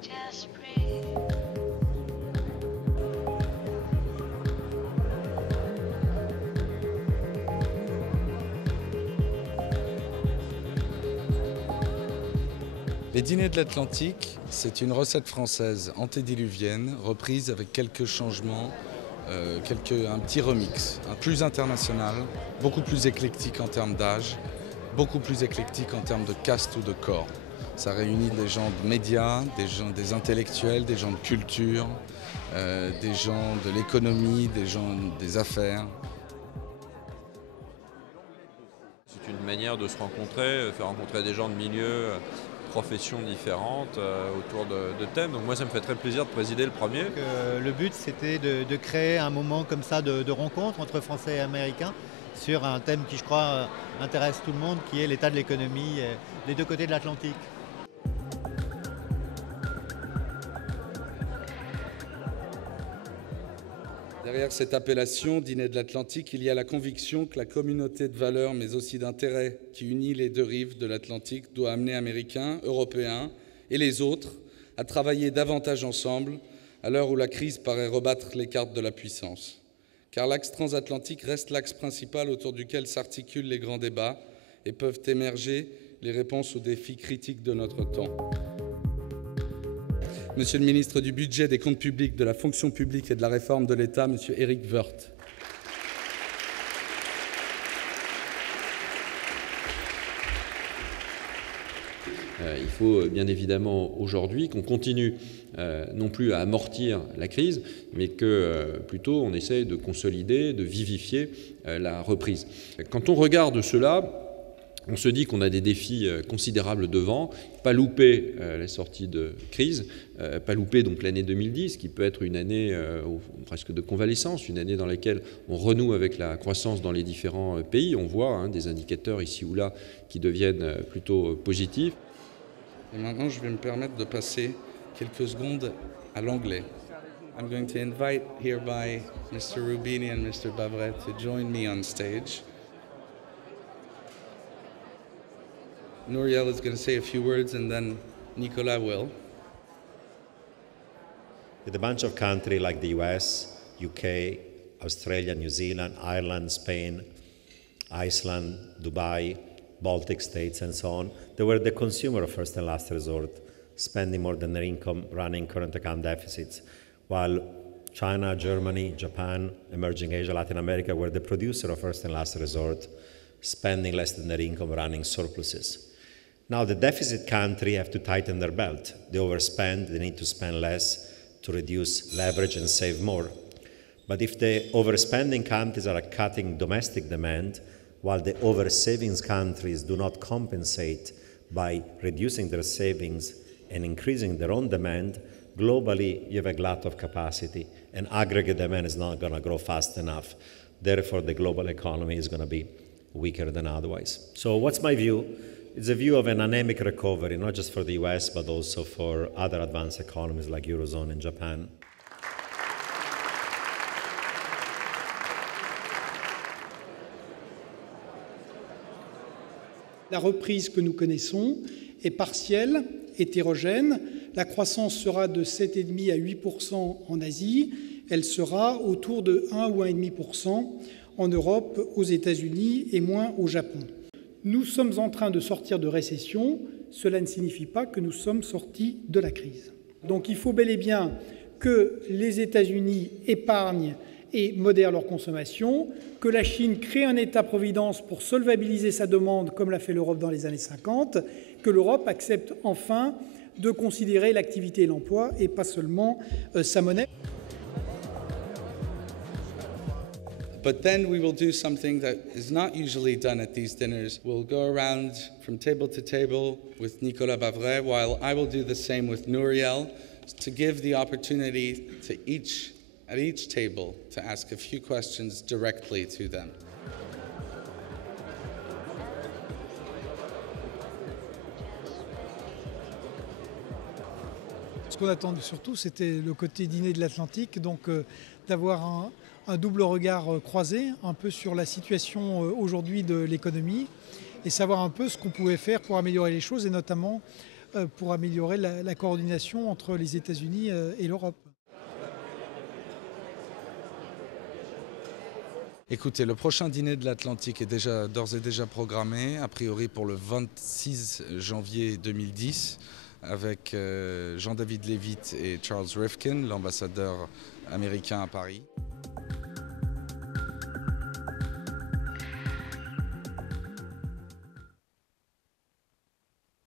Just breathe. Les dîners de l'Atlantique, c'est une recette française antédiluvienne, reprise avec quelques changements, un petit remix, plus international, beaucoup plus éclectique en termes d'âge, beaucoup plus éclectique en termes de caste ou de corps. Ça réunit des gens de médias, des intellectuels, des gens de culture, des gens de l'économie, des gens des affaires. C'est une manière de se rencontrer, faire rencontrer des gens de milieux, professions différentes autour de thèmes. Donc moi ça me fait très plaisir de présider le premier. Le but c'était de créer un moment comme ça de rencontre entre Français et Américains sur un thème qui je crois intéresse tout le monde, qui est l'état de l'économie des deux côtés de l'Atlantique. Derrière cette appellation, Dîner de l'Atlantique, il y a la conviction que la communauté de valeurs, mais aussi d'intérêts qui unit les deux rives de l'Atlantique doit amener Américains, Européens et les autres à travailler davantage ensemble à l'heure où la crise paraît rebattre les cartes de la puissance. Car l'axe transatlantique reste l'axe principal autour duquel s'articulent les grands débats et peuvent émerger les réponses aux défis critiques de notre temps. Monsieur le ministre du Budget, des Comptes publics, de la fonction publique et de la réforme de l'État, Monsieur Éric Woerth. Il faut bien évidemment aujourd'hui qu'on continue non plus à amortir la crise, mais que plutôt on essaye de consolider, de vivifier la reprise. Quand on regarde cela, on se dit qu'on a des défis considérables devant, pas louper la sortie de crise, pas louper donc l'année 2010, qui peut être une année presque de convalescence, une année dans laquelle on renoue avec la croissance dans les différents pays. On voit des indicateurs ici ou là qui deviennent plutôt positifs. Et maintenant, je vais me permettre de passer quelques secondes à l'anglais. I'm going to invite hereby Mr. Rubini and Mr. Bavret to join me on stage. Nouriel is going to say a few words and then Nicolas will. With a bunch of countries like the US, UK, Australia, New Zealand, Ireland, Spain, Iceland, Dubai, Baltic states and so on, they were the consumer of first and last resort, spending more than their income, running current account deficits, while China, Germany, Japan, emerging Asia, Latin America were the producer of first and last resort, spending less than their income, running surpluses. Now the deficit country have to tighten their belt. They overspend, they need to spend less to reduce leverage and save more. But if the overspending countries are cutting domestic demand, while the over-savings countries do not compensate by reducing their savings and increasing their own demand, globally you have a glut of capacity and aggregate demand is not going to grow fast enough. Therefore, the global economy is going to be weaker than otherwise. So what's my view? It's a view of an anemic recovery, not just for the US, but also for other advanced economies like Eurozone and Japan. La reprise que nous connaissons est partielle, hétérogène. La croissance sera de 7,5 à 8% en Asie. Elle sera autour de 1 ou 1,5% en Europe, aux États-Unis et moins au Japon. Nous sommes en train de sortir de récession. Cela ne signifie pas que nous sommes sortis de la crise. Donc il faut bel et bien que les États-Unis épargnent et modèrent leur consommation, que la Chine crée un État-providence pour solvabiliser sa demande, comme l'a fait l'Europe dans les années 50, que l'Europe accepte enfin de considérer l'activité et l'emploi et pas seulement sa monnaie. But then we will do something that is not usually done at these dinners. We'll go around from table to table with Nicolas Bavret, while I will do the same with Nouriel, to give the opportunity to at each table to ask a few questions directly to them. Ce qu'on attend surtout, c'était le côté dîner de l'Atlantique, donc d'avoir un double regard croisé, un peu sur la situation aujourd'hui de l'économie, et savoir un peu ce qu'on pouvait faire pour améliorer les choses, et notamment pour améliorer la coordination entre les États-Unis et l'Europe. Écoutez, le prochain dîner de l'Atlantique est d'ores et déjà programmé, a priori pour le 26 janvier 2010, avec Jean-David Leavitt et Charles Rifkin, l'ambassadeur américain à Paris.